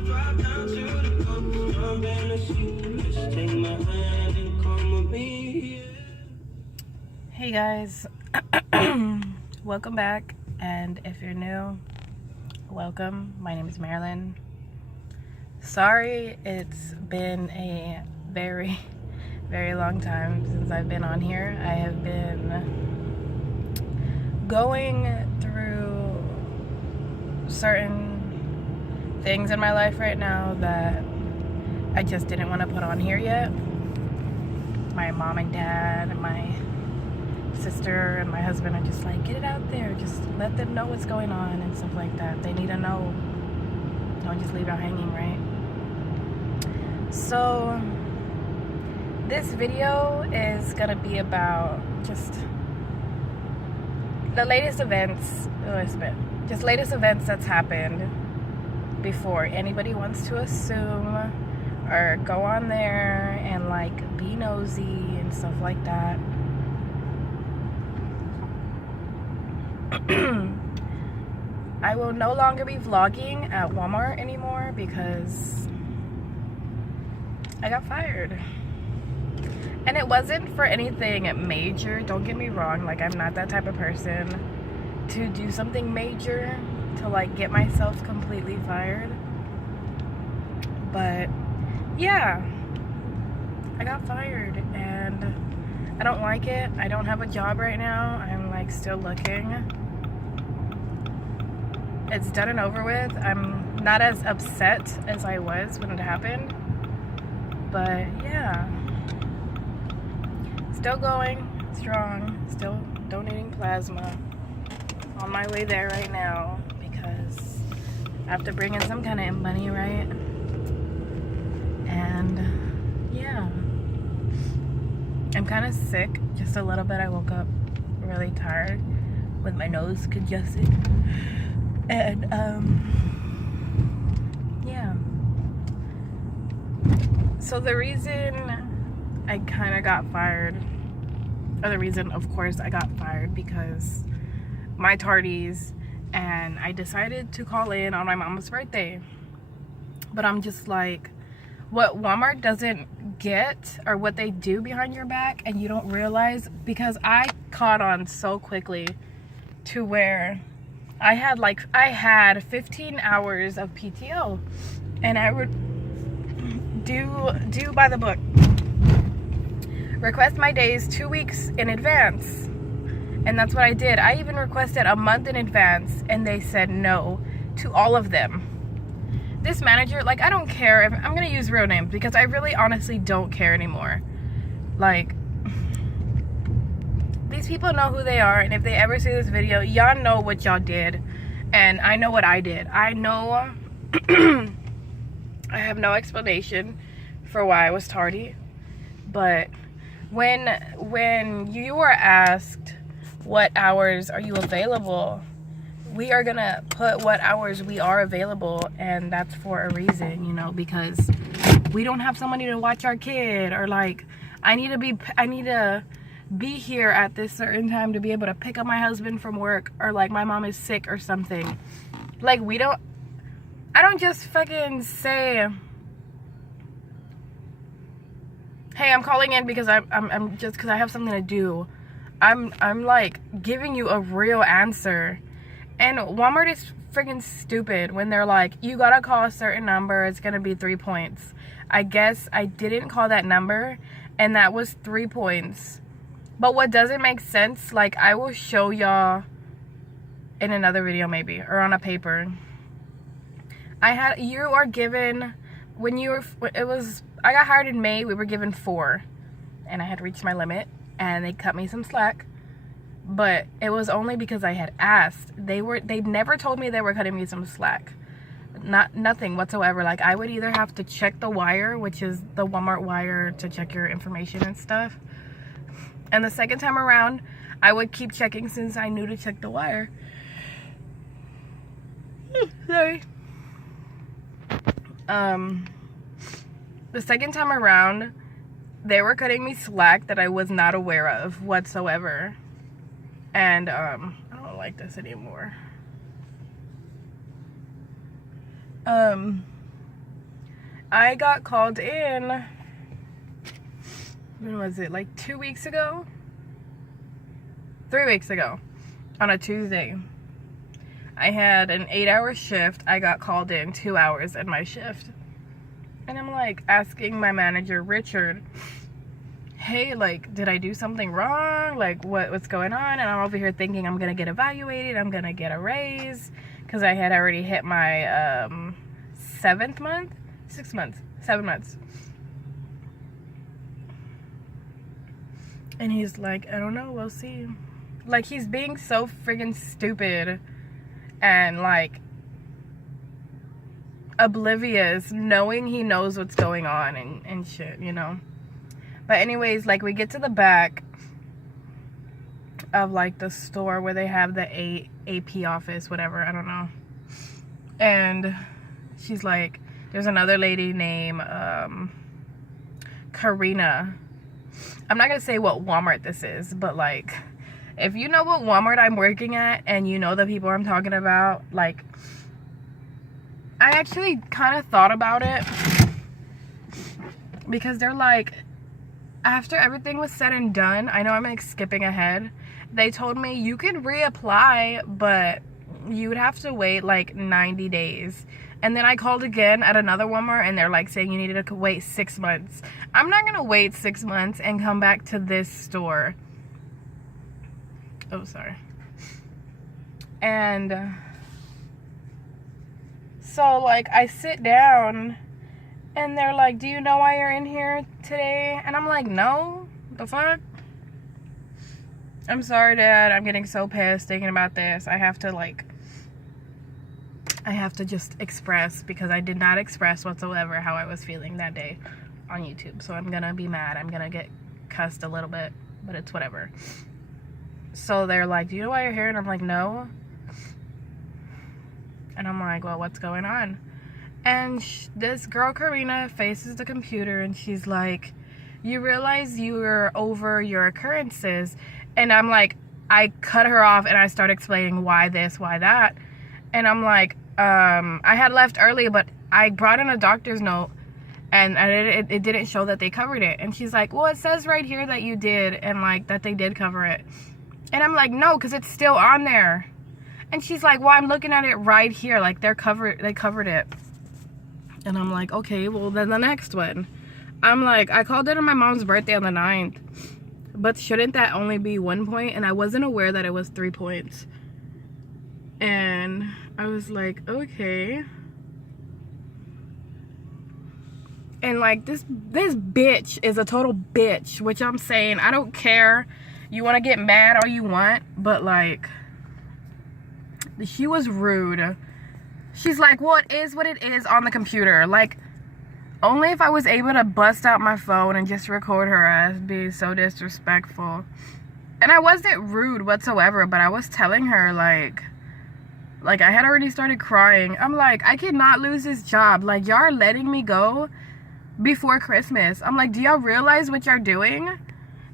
Hey guys, welcome back, and if you're new, welcome. My name is Marilyn. Sorry, it's been a very long time since I've been on here. I have been going through certain things in my life right now that I just didn't want to put on here yet. My mom and dad and my sister and my husband are just like, get it out there, just let them know what's going on and stuff like that. They need to know. Don't just leave it hanging, right? So this video is gonna be about just the latest events, just latest events that's happened before anybody wants to assume or go on there and like be nosy and stuff like that. I will no longer be vlogging at Walmart anymore because I got fired. And it wasn't for anything major, don't get me wrong, like I'm not that type of person to do something major to like get myself completely fired. But yeah, I got fired and I don't like it. I don't have a job right now. I'm like still looking. It's done and over with. I'm not as upset as I was when it happened. But yeah. Still going strong. Still donating plasma. On my way there right now because I have to bring in some kind of money, right? And yeah. I'm kind of sick, just a little bit. I woke up really tired with my nose congested. And, yeah. So the reason I kind of got fired, or the reason, of course, I got fired because my tardies, and I decided to call in on my mom's birthday. But I'm just like, what Walmart doesn't get, or what they do behind your back and you don't realize, because I caught on so quickly to where I had 15 hours of PTO, and I would do by the book, request my days 2 weeks in advance, and that's what I did. I even requested a month in advance, and they said no to all of them. This manager, like, I don't care if I'm gonna use real names because I really honestly don't care anymore. Like, these people know who they are, and if they ever see this video, y'all know what y'all did, and I know what I did. I know I have no explanation for why I was tardy, but when you are asked what hours are you available, we are gonna put what hours we are available, and that's for a reason, you know, because we don't have somebody to watch our kid, or like I need to be here at this certain time to be able to pick up my husband from work, or like my mom is sick or something. Like I don't just fucking say, hey, I'm calling in because I'm just because I have something to do. I'm like giving you a real answer. And Walmart is freaking stupid when they're like, you gotta call a certain number, it's gonna be 3 points. I guess I didn't call that number, and that was 3 points. But what doesn't make sense, like, I will show y'all in another video maybe, or on a paper. You are given, I got hired in May, we were given 4. And I had reached my limit, and they cut me some slack. But it was only because I had asked. They never told me they were cutting me some slack. Nothing whatsoever. Like, I would either have to check the wire, which is the Walmart wire to check your information and stuff. And the second time around, I would keep checking since I knew to check the wire. Sorry. The second time around, they were cutting me slack that I was not aware of whatsoever. And I don't like this anymore. I got called in, when was it, like 2 weeks ago? 3 weeks ago, on a Tuesday. I had an 8-hour shift. I got called in 2 hours in my shift. And I'm like asking my manager, Richard, hey, like, did I do something wrong? Like, what's going on? And I'm over here thinking I'm gonna get evaluated, I'm gonna get a raise, because I had already hit my 7th month? 6 months, 7 months. And he's like, I don't know, we'll see. Like, he's being so friggin' stupid and like oblivious, knowing he knows what's going on and shit, you know. But anyways, like, we get to the back of like the store where they have the AP office, whatever, I don't know. And she's like, there's another lady named Karina. I'm not gonna say what Walmart this is, but like, if you know what Walmart I'm working at and you know the people I'm talking about, like, I actually kind of thought about it, because they're like, after everything was said and done, I know I'm like skipping ahead, they told me you could reapply, but you would have to wait like 90 days. And then I called again at another Walmart and they're like saying you needed to wait 6 months. I'm not gonna wait 6 months and come back to this store. Oh, sorry. And so like I sit down and they're like, do you know why you're in here today? And I'm like, no, the fuck? I'm sorry, Dad, I'm getting so pissed thinking about this. I have to just express, because I did not express whatsoever how I was feeling that day on YouTube. So I'm gonna be mad. I'm gonna get cussed a little bit, but it's whatever. So they're like, do you know why you're here? And I'm like, no. And I'm like, well, what's going on? And this girl, Karina, faces the computer and she's like, you realize you were over your occurrences. And I'm like, I cut her off and I start explaining why this, why that. And I'm like, I had left early, but I brought in a doctor's note and it didn't show that they covered it. And she's like, well, it says right here that you did, and like that they did cover it. And I'm like, no, because it's still on there. And she's like, well, I'm looking at it right here, like they covered it. And I'm like, okay, well then the next one. I'm like, I called it on my mom's birthday on the 9th, but shouldn't that only be 1 point? And I wasn't aware that it was 3 points. And I was like, okay. And like, this bitch is a total bitch, which I'm saying, I don't care. You want to get mad all you want, but like, she was rude. She's like, well, it is what it is on the computer. Like, only if I was able to bust out my phone and just record her ass being so disrespectful. And I wasn't rude whatsoever, but I was telling her, like I had already started crying. I'm like, I cannot lose this job. Like, y'all are letting me go before Christmas. I'm like, do y'all realize what y'all doing?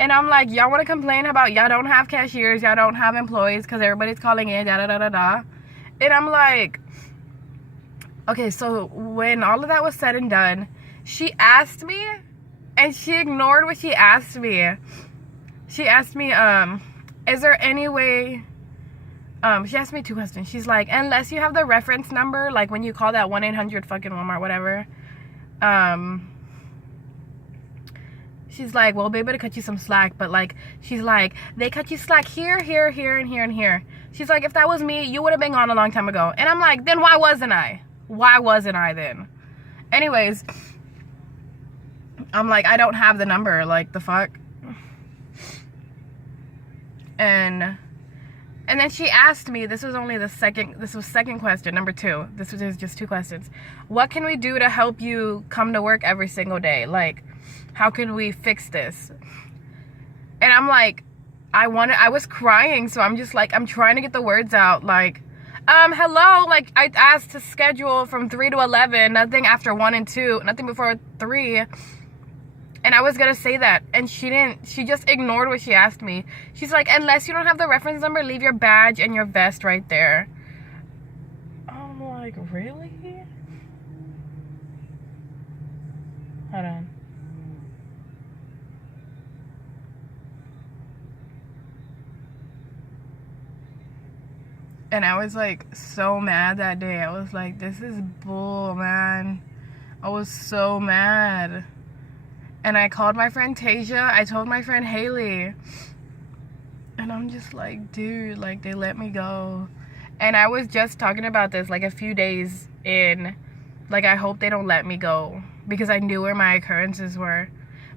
And I'm like, y'all want to complain about y'all don't have cashiers, y'all don't have employees because everybody's calling in, da da da da da. And I'm like, okay, so when all of that was said and done, she asked me, and she ignored what she asked me. She asked me, is there any way, she asked me 2 questions. She's like, unless you have the reference number, like when you call that 1-800 fucking Walmart, whatever, she's like, well, be able to cut you some slack, but like, she's like, they cut you slack here, here, here, and here, and here. She's like, if that was me, you would have been gone a long time ago. And I'm like, then why wasn't I? Why wasn't I then? Anyways, I'm like, I don't have the number, like, the fuck? And then she asked me, this was second question, number 2. This was just 2 questions. What can we do to help you come to work every single day? Like, how can we fix this? And I'm like, I was crying, so I'm just like, I'm trying to get the words out, like, hello, like, I asked to schedule from 3 to 11, nothing after 1 and 2, nothing before 3. And I was gonna say that, and she just ignored what she asked me. She's like, unless you don't have the reference number, leave your badge and your vest right there. I'm like, really? Hold on. And I was like so mad that day. I was like, this is bull, man. I was so mad. And I called my friend Tasia. I told my friend Haley. And I'm just like, dude, like, they let me go. And I was just talking about this like a few days in. Like, I hope they don't let me go. Because I knew where my occurrences were.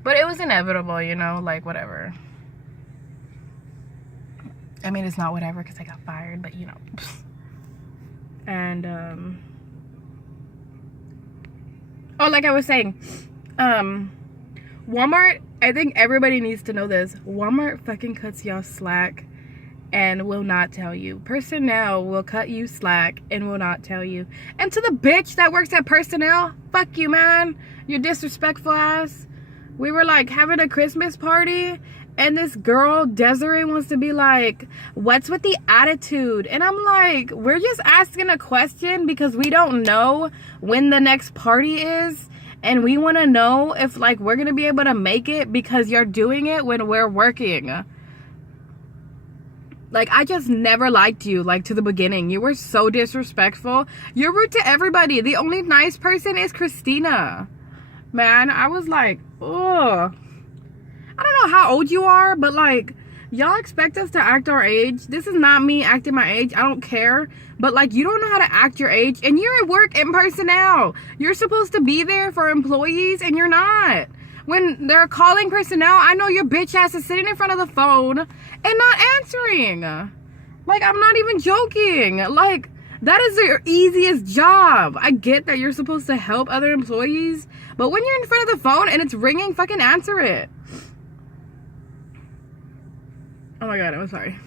But it was inevitable, you know? Like, whatever. I mean, it's not whatever because I got fired, but you know. And, oh, like I was saying, Walmart, I think everybody needs to know this. Walmart fucking cuts y'all slack and will not tell you. Personnel will cut you slack and will not tell you. And to the bitch that works at personnel, fuck you, man. You disrespectful ass. We were like having a Christmas party. And this girl, Desiree, wants to be like, what's with the attitude? And I'm like, we're just asking a question because we don't know when the next party is. And we want to know if, like, we're going to be able to make it because you're doing it when we're working. Like, I just never liked you, like, to the beginning. You were so disrespectful. You're rude to everybody. The only nice person is Christina. Man, I was like, ugh. I don't know how old you are, but like, y'all expect us to act our age. This is not me acting my age. I don't care. But like, you don't know how to act your age, and you're at work in personnel. You're supposed to be there for employees, and you're not. When they're calling personnel, I know your bitch ass is sitting in front of the phone and not answering. Like, I'm not even joking. Like, that is your easiest job. I get that you're supposed to help other employees, but when you're in front of the phone and it's ringing, fucking answer it. Oh my god, I'm sorry.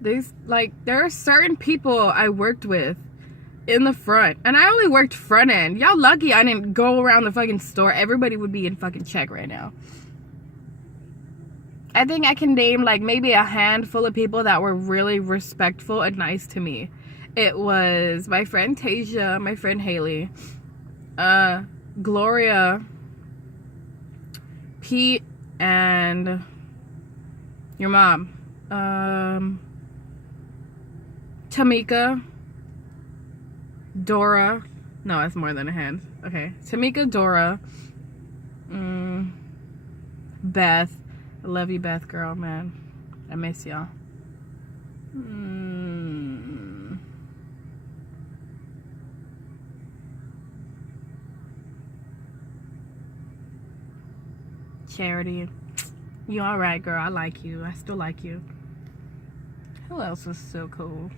There are certain people I worked with in the front, and I only worked front end. Y'all lucky I didn't go around the fucking store. Everybody would be in fucking check right now. I think I can name like maybe a handful of people that were really respectful and nice to me. It was my friend Tasia, my friend Haley, Gloria, Pete, and your mom, Tamika, Dora. No, that's more than a hand. Okay, Tamika, Dora, Beth. I love you, Beth, girl, man. I miss y'all. Charity. You alright, girl. I like you. I still like you. Who else was so cool?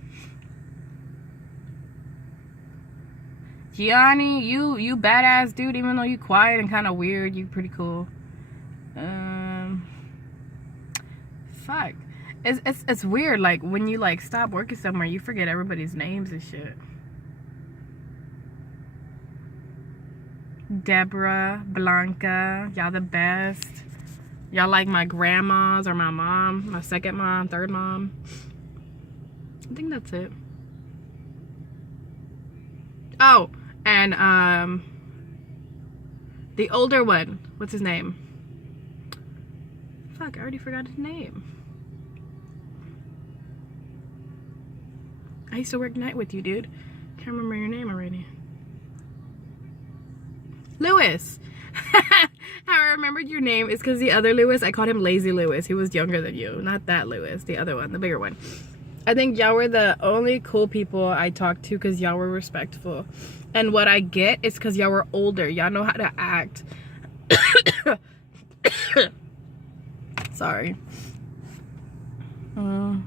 Gianni, you badass dude. Even though you quiet and kind of weird, you pretty cool. Fuck. It's weird. Like when you like stop working somewhere, you forget everybody's names and shit. Deborah, Blanca, y'all the best. Y'all like my grandmas or my mom, my second mom, third mom. I think that's it. Oh, and the older one, what's his name? Fuck, I already forgot his name. I used to work night with you, dude. Can't remember your name already. Lewis. How I remembered your name is because the other Lewis, I called him Lazy Lewis. He was younger than you. Not that Lewis, the other one, the bigger one. I think y'all were the only cool people I talked to because y'all were respectful. And what I get is because y'all were older. Y'all know how to act. Sorry. I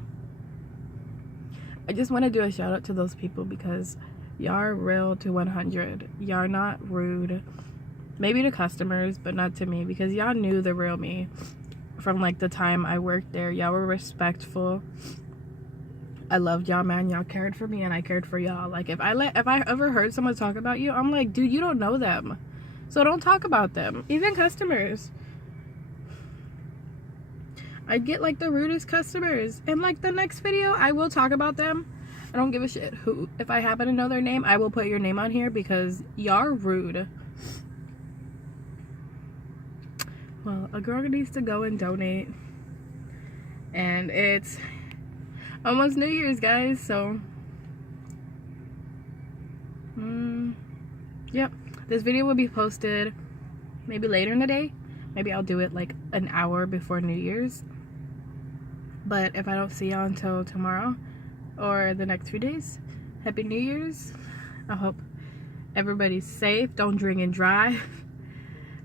just want to do a shout out to those people because y'all are real to 100. Y'all are not rude. Maybe to customers, but not to me because y'all knew the real me from like the time I worked there. Y'all were respectful. I loved y'all, man. Y'all cared for me and I cared for y'all. Like if I ever heard someone talk about you, I'm like, dude, you don't know them. So don't talk about them. Even customers. I get like the rudest customers. And like the next video, I will talk about them. I don't give a shit who. If I happen to know their name, I will put your name on here because y'all are rude. well, a girl needs to go and donate. And it's almost New Year's, guys, so yep, this video will be posted maybe later in the day. Maybe I'll do it like an hour before New Year's. But if I don't see y'all until tomorrow or the next few days, Happy New Year's. I hope everybody's safe. Don't drink and drive.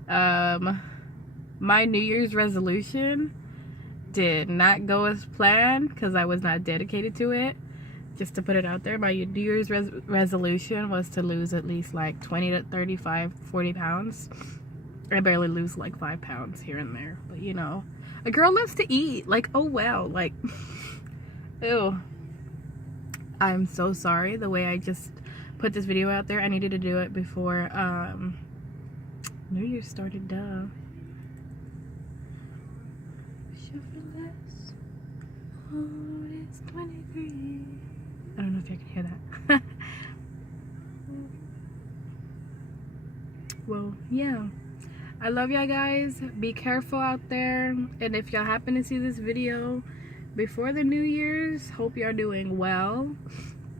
My New Year's resolution did not go as planned because I was not dedicated to it. Just to put it out there, my New Year's resolution was to lose at least like 20 to 35, 40 pounds. I barely lose like 5 pounds here and there. But you know, a girl loves to eat. Like, oh well, like, ew. I'm so sorry the way I just put this video out there. I needed to do it before New Year's started, duh. Oh, it's 23. I don't know if you can hear that. Well, yeah. I love y'all guys. Be careful out there. And if y'all happen to see this video before the New Year's, hope y'all doing well.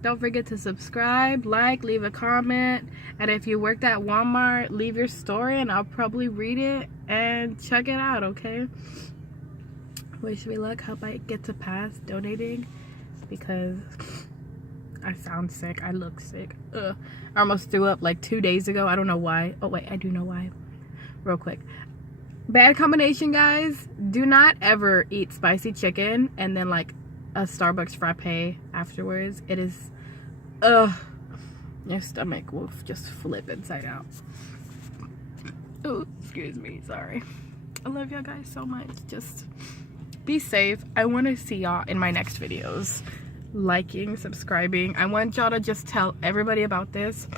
Don't forget to subscribe, like, leave a comment. And if you worked at Walmart, leave your story and I'll probably read it and check it out, okay? Wish me luck. Hope I get to pass donating because I sound sick. I look sick. Ugh. I almost threw up like 2 days ago. I don't know why. Oh wait, I do know why. Real quick. Bad combination, guys. Do not ever eat spicy chicken and then like a Starbucks frappe afterwards. It is, your stomach will just flip inside out. Oh, excuse me. Sorry. I love y'all guys so much. Just be safe. I want to see y'all in my next videos. Liking, subscribing. I want y'all to just tell everybody about this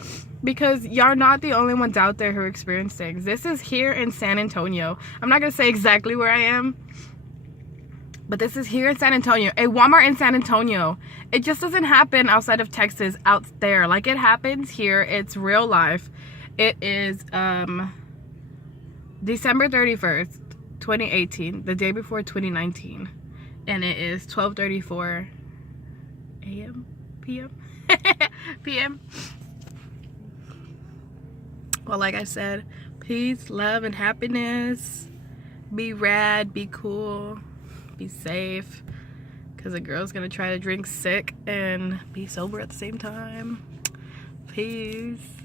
because y'all not the only ones out there who experience things. This is here in San Antonio. I'm not gonna say exactly where I am, but this is here in San Antonio. A Walmart in San Antonio. It just doesn't happen outside of Texas out there. Like it happens here. It's real life. It is December 31st 2018, the day before 2019, and it is 12:34 a.m. p.m. Well, like I said, peace, love, and happiness. Be rad, be cool, be safe, because a girl's gonna try to drink sick and be sober at the same time. Peace.